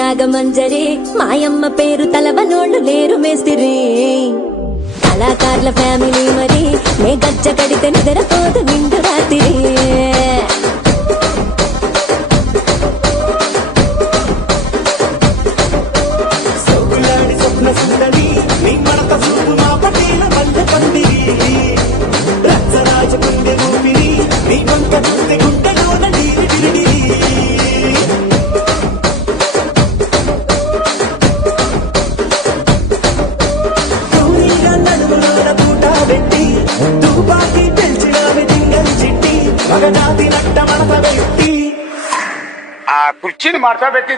రాగమంజరి మాయమ్మ పేరు తలవనోళ్ళు లేరు మేస్తిరి కళాకారుల ఫ్యామిలీ మరి నే గజ్జ కడితే నిద్రపోదు నిండు రాత్రి ఆ కుర్చీని మార్చబెట్టి